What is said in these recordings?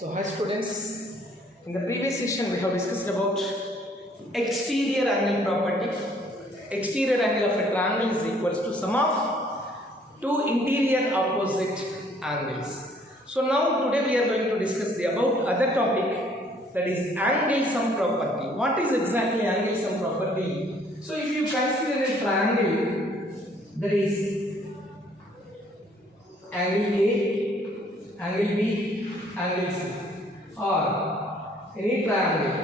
So hi students, in the previous session we have discussed about exterior angle property. Exterior angle of a triangle is equals to sum of two interior opposite angles. So now today we are going to discuss about other topic, that is angle sum property. What is exactly angle sum property? So if you consider a triangle, that is angle A, angle B, angle C, or any triangle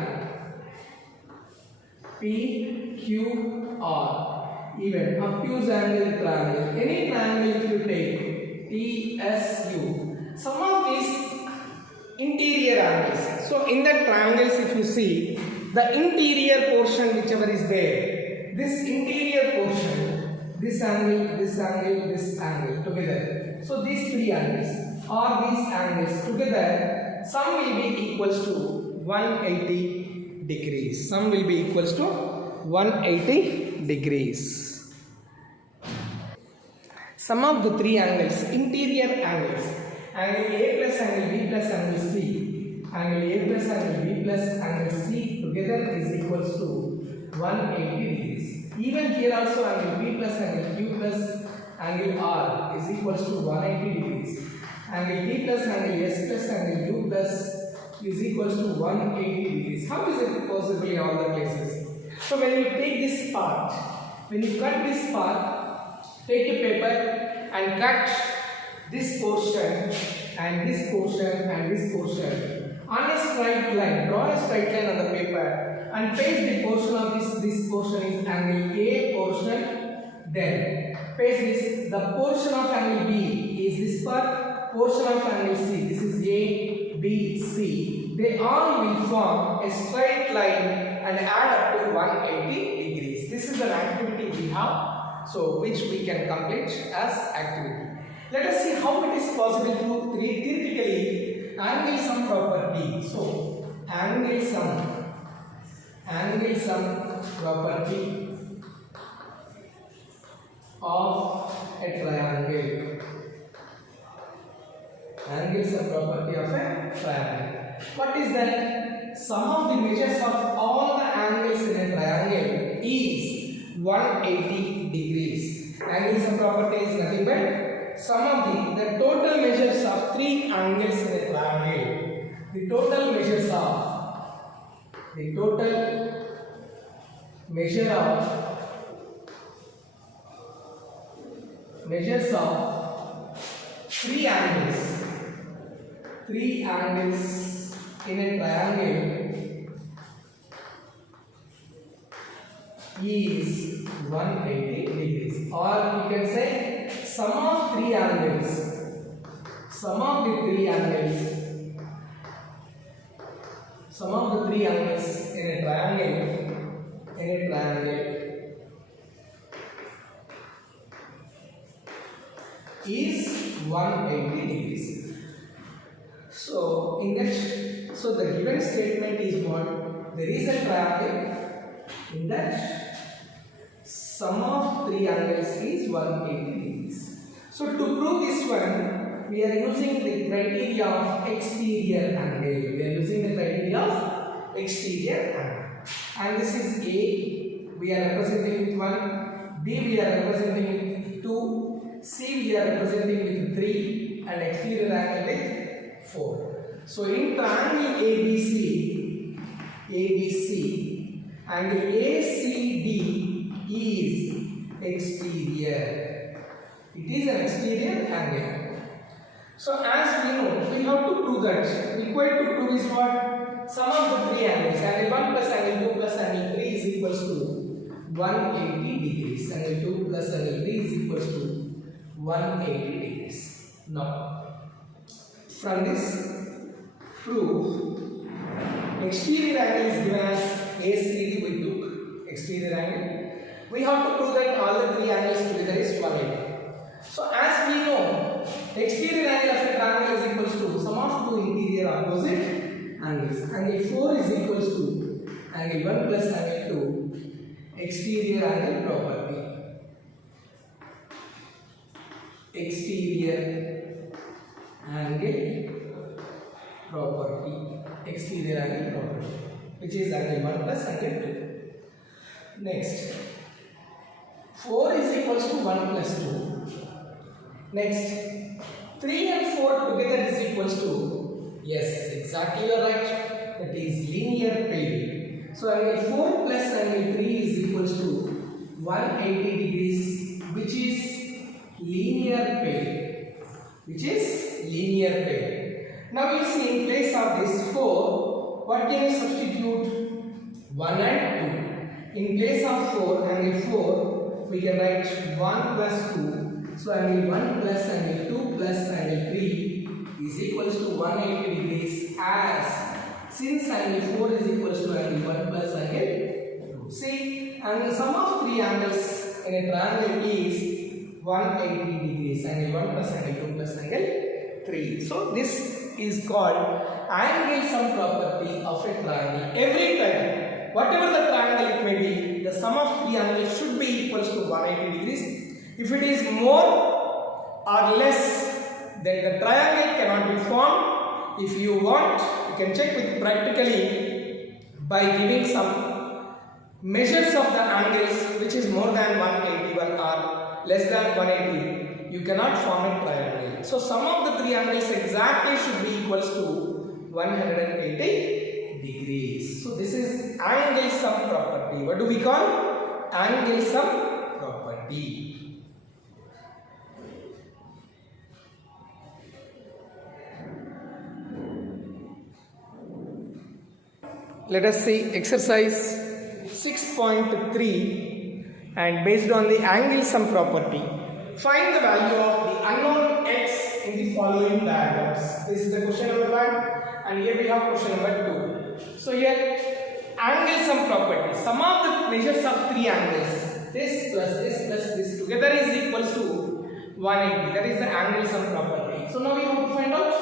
P, Q, R, even obtuse angle triangle, any triangle if you take T, S, U, some of these interior angles. So in the triangles if you see the interior portion whichever is there, this interior portion, this angle, this angle, this angle together. So these three angles or these angles together, sum will be equals to 180 degrees. Sum will be equals to 180 degrees. Sum of the three angles, interior angles, angle A plus angle B plus angle C, angle A plus angle B plus angle C together is equals to 180 degrees. Even here also angle B plus angle Q plus angle R is equals to 180 degrees. Angle B plus angle S plus angle U plus is equals to 180 degrees. How is it possible in all the places? So when you take this part, when you cut this part, take a paper and cut this portion and this portion and this portion on a straight line. Draw a straight line on the paper and paste the portion of this portion is angle A portion. Then paste this, the portion of angle B is this part, portion of angle C, this is A, B, C. They all will form a straight line and add up to 180 degrees. This is an activity we have, so which we can complete as activity. Let us see how it is possible to theoretically angle sum property. So angle sum property of a triangle. Angle sum property of a triangle. What is that? Sum of the measures of all the angles in a triangle is 180 degrees. Angle sum property is nothing but sum of the total measures of three angles in a triangle. The total measure of three angles in a triangle is 180 degrees, or you can say sum of the three angles in a triangle is 180 degrees. So in that, so the given statement is what? There is a triangle in that sum of three angles is 180 degrees. So to prove this one, we are using the criteria of exterior angle. And this is A, we are representing with 1, B we are representing with 2, C we are representing with 3, and exterior angle with 4. So in triangle ABC, angle ACD is exterior. It is an exterior angle. So as we know, we have to prove that. Required to prove is what? Sum of the three angles. Angle 1 plus angle 2 plus angle 3 is equals to 180 degrees. Angle 2 plus angle 3 is equals to 180 degrees. Now, from this proof, exterior angle is given as ACD. We took exterior angle. We have to prove that all the three angles together is 180. So as we know, exterior angle of a triangle is equals to sum of two interior opposite angles. Angle 4 is equals to angle 1 plus angle 2. Exterior angle property. Exterior angle property, exterior angle property, which is angle 1 plus angle 2. Next, 4 is equals to 1 plus 2. Next, 3 and 4 together is equals to, yes, exactly you are right, that is linear pair. So angle 4 plus angle 3 is equals to 180 degrees, which is linear pair. Which is linear pair. Now you see, in place of this 4, what can you substitute? 1 and 2. In place of 4, angle 4, we can write 1 plus 2. So angle 1 plus angle 2 plus angle 3 is equals to 180 degrees, as since angle 4 is equals to angle 1 plus angle 2. See, and the sum of three angles in a triangle is 180 degrees. Angle 1 plus angle 2 plus angle 3. So this is called angle sum property of a triangle. Every time, whatever the triangle it may be, the sum of three angles should be equals to 180 degrees. If it is more or less, then the triangle cannot be formed. If you want, you can check with practically by giving some measures of the angles which is more than 181 or less than 180. You cannot form a triangle. So sum of the three angles exactly should be equals to 180 degrees. So this is angle sum property. What do we call? Angle sum property. Let us see exercise 6.3, and based on the angle sum property, find the value of the unknown x in the following diagrams. This is the question number 1, and here we have question number 2. So here angle sum property, sum of the measures of three angles, this plus this plus this together is equals to 180. That is the angle sum property. So now we have to find out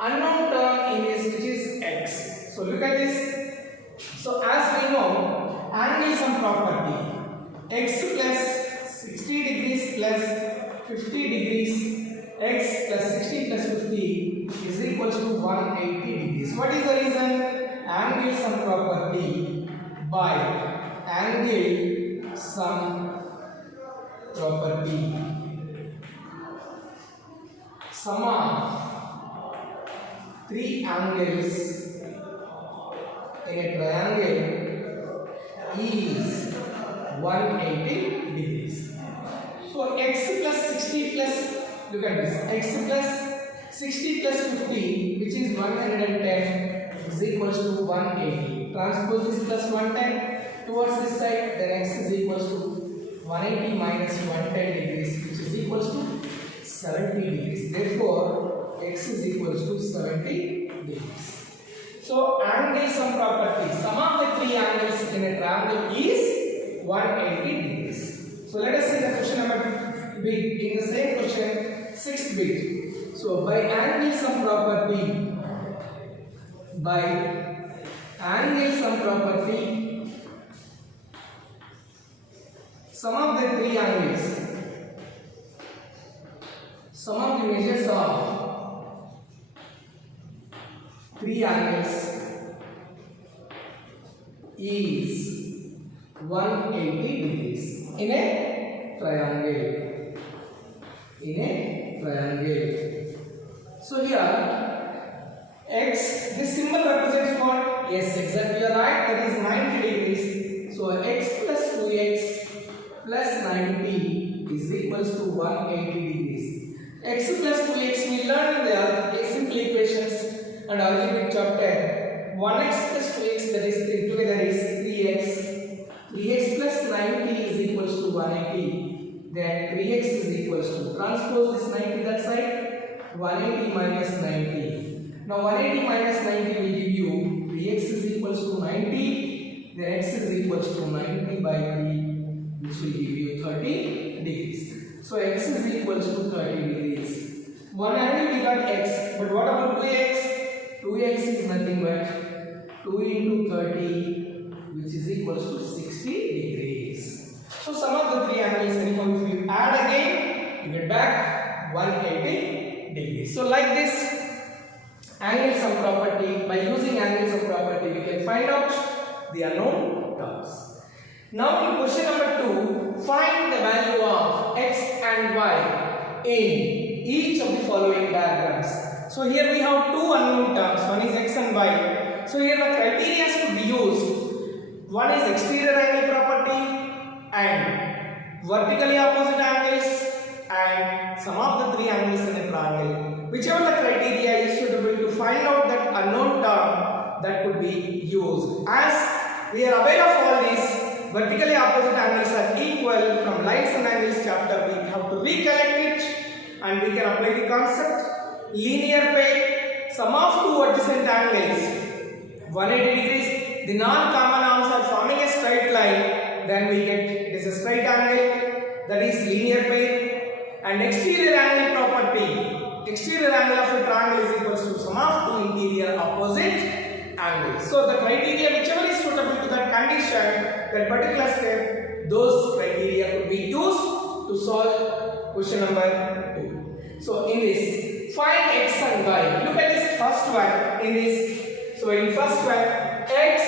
unknown term in this, which is x. So look at this. So as we know, angle sum property, x plus 60 degrees plus 50 degrees, x plus 60 plus 50 is equals to 180 degrees. What is the reason? Angle sum property by angle sum property. Sum of three angles in a triangle is 180 degrees. So x plus 60 plus, look at this, x plus 60 plus 50, which is 110, is equals to 180. Transpose this plus 110 towards this side, then x is equals to 180 minus 110 degrees, which is equals to 70 degrees. Therefore, x is equals to 70 degrees. So angle sum property, sum of the three angles in a triangle is 180 degrees. So let us see the question number bit in the same question, 6th bit. So by angle sum property, sum of the three angles, sum of the measures of three angles is 180 degrees in a triangle. So here x, this symbol represents what? Yes, exactly, you are right, that is 90 degrees. So x plus 2x plus 90 is equals to 180 degrees. X plus 2x we learned in the simple equations and algebraic chapter. 1x plus 2x, that is 3 together is 3x. 3x plus 90 is equals to 180. Then 3x is equals to, transpose this 90 that side, 180 minus 90. Now 180 minus 90 will give you 3x is equals to 90. Then x is equals to 90 by 3, which will give you 30 degrees. So x is equals to 30 degrees. One angle we got x, but what about 2x? 2x is nothing but 2 into 30, which is equals to 60 degrees. So sum of the three angles, anyhow, if you add again, you get back 180 degrees. So like this, angle sum property. By using angle sum property, we can find out the unknown terms. Now in question number 2, find the value of x and y in each of the following diagrams. So here we have two unknown terms, one is x and y. So here the criteria to be used, one is exterior angle property and vertically opposite angles and sum of the three angles in a triangle. Whichever the criteria is suitable to find out that unknown term, that could be used. As we are aware of all these, vertically opposite angles are equal. From lines and angles chapter, we have to recollect it and we can apply the concept. Linear pair, sum of two adjacent angles 180 degrees, the non-common arms are forming a straight line, then we get it is a straight angle, that is linear pair. And exterior angle property, exterior angle of a triangle is equal to sum of two interior opposite angles. So the criteria whichever is suitable to that condition, that particular step, those criteria could be used to solve question number 2. So in this, find x and y. Look at this first one in this. So in first one, x,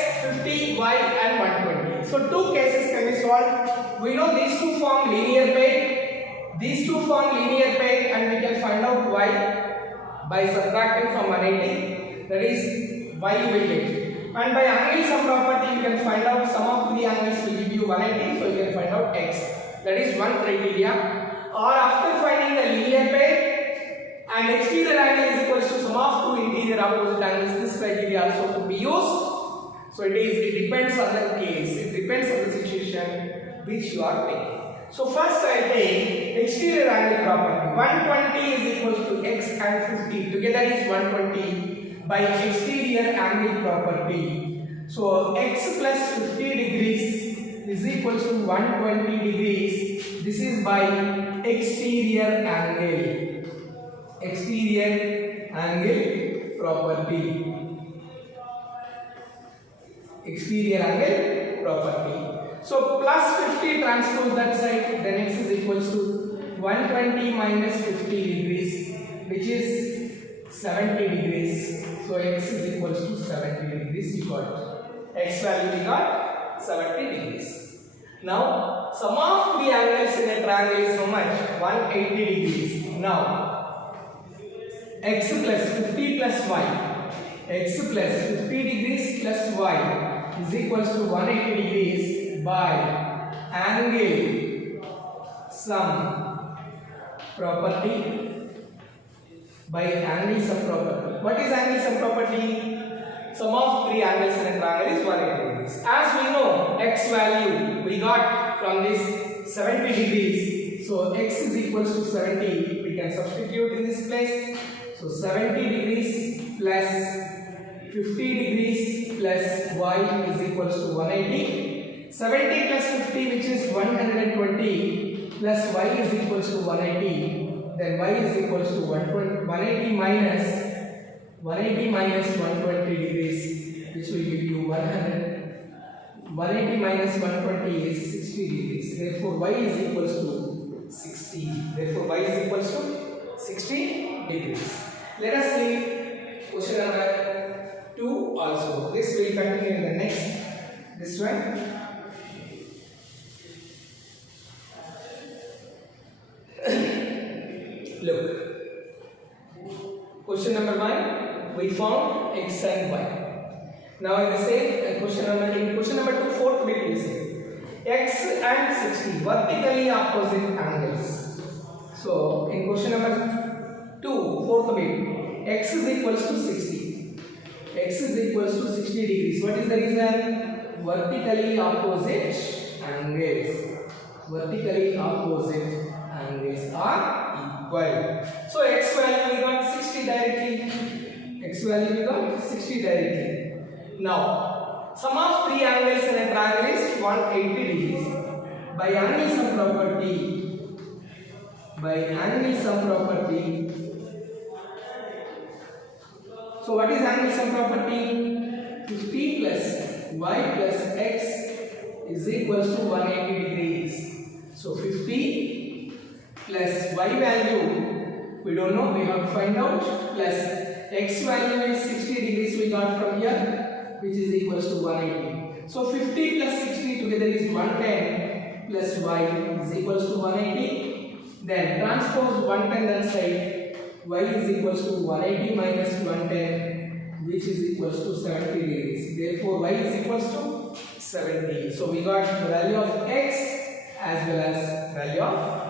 50, y and 120. So two cases can be solved. We know these two form linear pair. These two form linear pair and we can find out y by subtracting from 180. That is y you will get. And by angle sum property you can find out sum of three angles will give you 180. So you can find out x. That is one criteria. Or after finding the linear pair and exterior angle is equal to sum of two interior opposite angles, this criteria also could be used. So it depends on the case, it depends on the situation which you are taking. So first I take exterior angle property. 120 is equal to x and 50 together is 120 by exterior angle property. So x plus 50 degrees is equal to 120 degrees. This is by exterior angle. Exterior angle property. Exterior angle property. So plus 50 transpose that side, then x is equal to 120 minus 50 degrees, which is 70 degrees. So x is equal to 70 degrees. You got x value, we got 70 degrees. Now sum of three angles in a triangle is how much? 180 degrees. Now x plus 50 plus y, x plus 50 degrees plus y is equal to 180 degrees by angle sum property. By angle sum property. What is angle sum property? Sum of three angles in a triangle is 180 degrees. As we know, x value we got from this 70 degrees. So x is equal to 70. We can substitute in this place. So 70 degrees plus 50 degrees plus y is equal to 180. 70 plus 50 which is 120 plus y is equal to 180. Then y is equal to 180 minus 120 degrees, which will give you 100. 180 minus 120 is 60 degrees. Therefore y is equal to 60. Therefore y is equal to 60 degrees. Let us see question number 2 also. This will continue in the next. This one. Look. Question number 1. We found x and y. Now in the same question number 2, fourth bit is x and 60 vertically opposite angles. So in question number 2, fourth bit, x is equal to 60. X is equal to 60 degrees. What is the reason? Vertically opposite angles. Vertically opposite angles are equal. So x value we got 60 directly. X value we got 60 directly. Now, sum of three angles in a triangle is 180 degrees. By angle sum property, so what is angle sum property? 50 plus y plus x is equal to 180 degrees. So 50 plus y value we don't know, we have to find out, plus x value is 60 degrees we got from here, which is equals to 180. So 50 plus 60 together is 110 plus y is equals to 180. Then transpose 110 that side, y is equals to 180 minus 110, which is equals to 70 degrees. Therefore y is equals to 70. So we got the value of x as well as value of.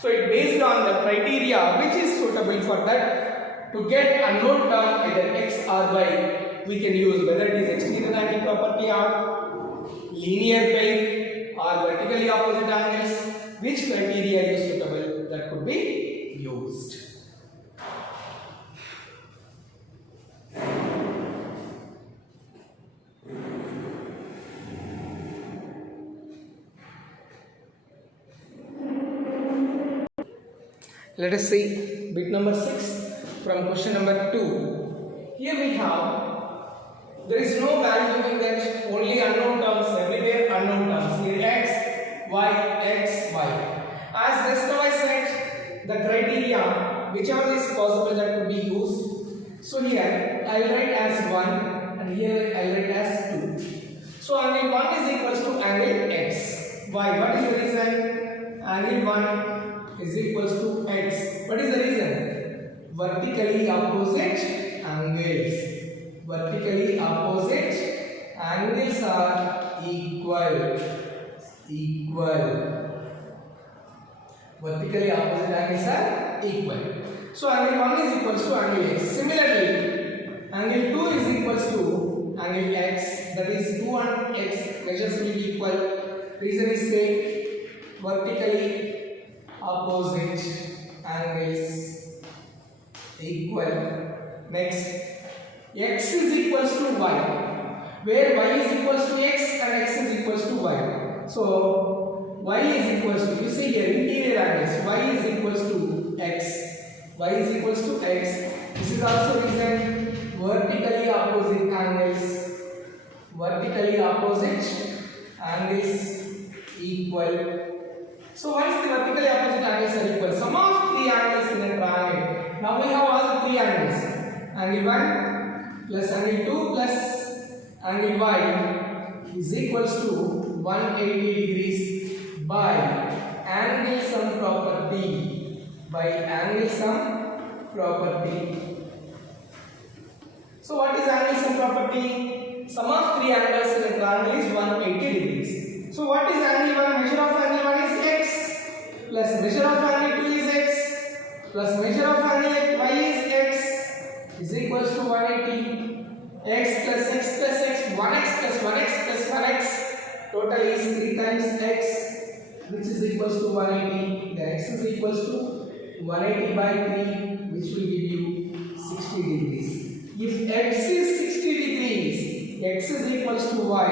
So it based on the criteria which is suitable for that. To get unknown term either x or y, we can use whether it is exterior angle property or linear plane or vertically opposite angles. Which criteria is suitable, that could be used. Let us see bit number 6 from question number 2. Here we have, there is no value in that, only unknown terms, everywhere unknown terms. Here x, y. As just now I said, the criteria, whichever is possible that could be used. So here I will write as 1 and here I will write as 2. So angle 1 is equals to angle x. Why? What is the reason? Angle 1 is equals to x. What is the reason? Vertically opposite angles. Vertically opposite angles are equal. Vertically opposite angles are equal. So angle 1 is equals to angle x. Similarly, angle 2 is equals to angle x. That is 2 and x measures will be equal. Reason is same. Vertically opposite angles equal. Next, x is equals to y, where y is equals to x and x is equals to y. So y is equals to, you see here interior angles, y is equals to x, y is equals to x. This is also reason vertically opposite angles equal. So once the vertically opposite angles are equal, sum of three angles in a triangle. Now we have all the three angles. Angle 1 plus angle 2 plus angle y is equals to 180 degrees by angle sum property. So what is angle sum property? Sum of three angles in a triangle is 180 degrees. So what is angle 1? Measure of angle 1 is x plus measure of angle 2 is x plus measure of angle y is x is equals to 180. X plus x plus x, 1x plus 1x plus 1x, total is 3 times x, which is equals to 180. Then x is equals to 180 by 3, which will give you 60 degrees. If x is 60 degrees, x is equals to y,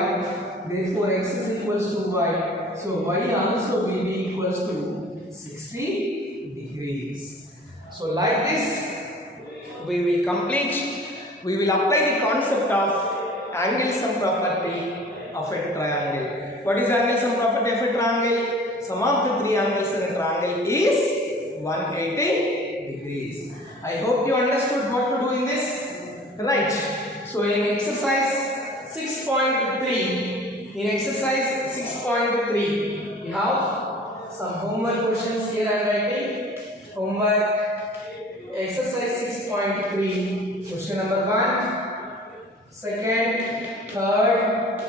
therefore x is equals to y. So y also will be equals to 60 degrees. So like this, we will apply the concept of angle sum property of a triangle. What is angle sum property of a triangle? Sum of the three angles in a triangle is 180 degrees. I hope you understood what to do in this. Right. So in exercise 6.3, we have some homework questions here. I am writing homework. Exercise 6.3, question number 1, second, third,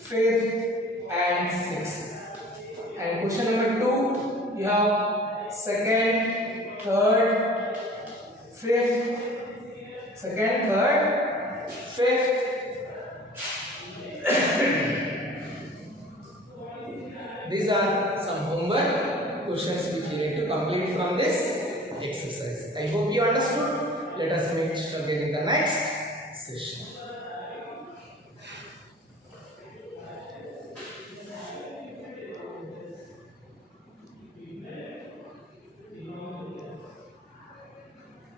fifth and sixth. And question number 2, you have second, third, fifth, These are some homework questions which you need to complete from this exercise. I hope you understood. Let us meet again in the next session.